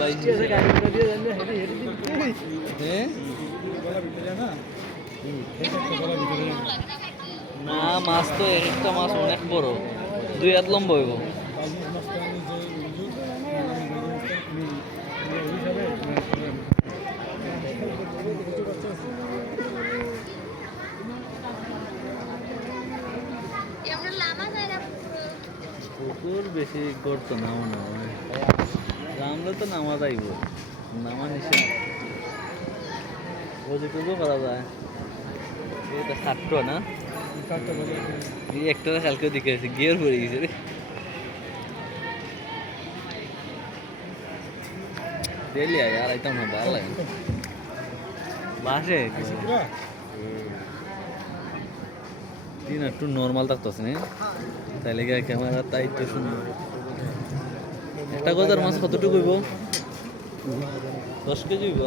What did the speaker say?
না মাছ তো একটা মাছ অনেক বড়, 2 হাত লম্বা হইব। পুকুর বেশি করতো না মনে হয়, নামলে তো নামা যাইব, নামা নিষেধ, ওজুটুকু করা যায়। এটা ছাট্ট না, এই একটা কালকে দেখে আছে গিয়ার পড়ে গেছে রে। ডেলি আয় আর আইতাম না, ভালো লাগে বাসে দিন একটু নর্মাল থাকতেছে না, তাইলে গিয়ে ক্যামেরা তাই তো সুন্দর। একটা গজার মাছ কতটুকু হইব? 10 কেজি হইব।